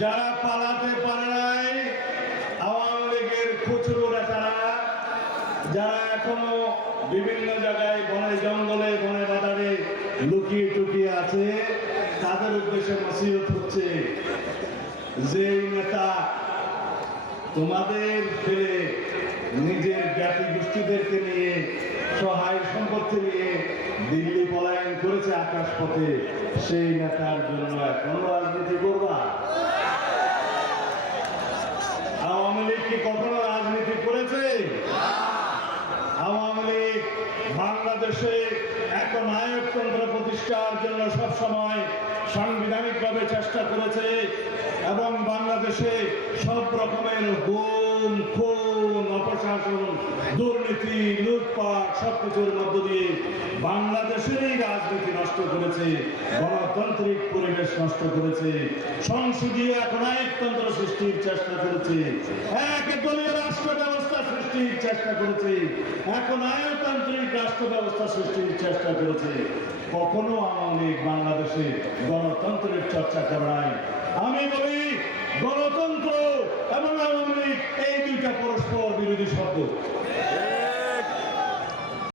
যারা পালাতে পারে নাই, আওয়ামী লীগের খুচরো নেতারা যারা এখনো বিভিন্ন জায়গায় বনে জঙ্গলে বনে বাজারে লুকিয়ে টুকিয়ে আছে, তাদের উদ্দেশ্যে নসিহত হচ্ছে যে নেতা তোমাদের ফেলে নিজের জ্ঞাতি গোষ্ঠীদেরকে নিয়ে সহায় সম্পত্তি নিয়ে দিল্লি পলায়ন করেছে আকাশপথে, সেই নেতার জন্য এখন রাজনীতি করবা? আওয়ামী লীগ কি কখনো রাজনীতি করেছে? আওয়ামী লীগ বাংলাদেশে এক নায়কতন্ত্র প্রতিষ্ঠার জন্য সবসময় সাংবিধানিকভাবে চেষ্টা করেছে এবং বাংলাদেশে সব রকমের গুম খুন অপশাসন দুর্নীতি লুটপাট সবকিছুর মধ্য দিয়ে বাংলাদেশেরই রাজনীতি নষ্ট করেছে, গণতান্ত্রিক পরিবেশ নষ্ট করেছে, সংসদীয় এক নায়কতন্ত্র সৃষ্টির চেষ্টা করেছে, এক দলীয় রাষ্ট্র ব্যবস্থা সৃষ্টির চেষ্টা করেছে, এক নায়কতান্ত্রিক রাষ্ট্র ব্যবস্থা সৃষ্টির চেষ্টা করেছে। কখনো আওয়ামী লীগ বাংলাদেশে গণতন্ত্রের চর্চা করে নাই। আমি বলি গণতন্ত্র এবং আওয়ামী লীগ এই দুইটা পরস্পর বিরোধী শব্দ।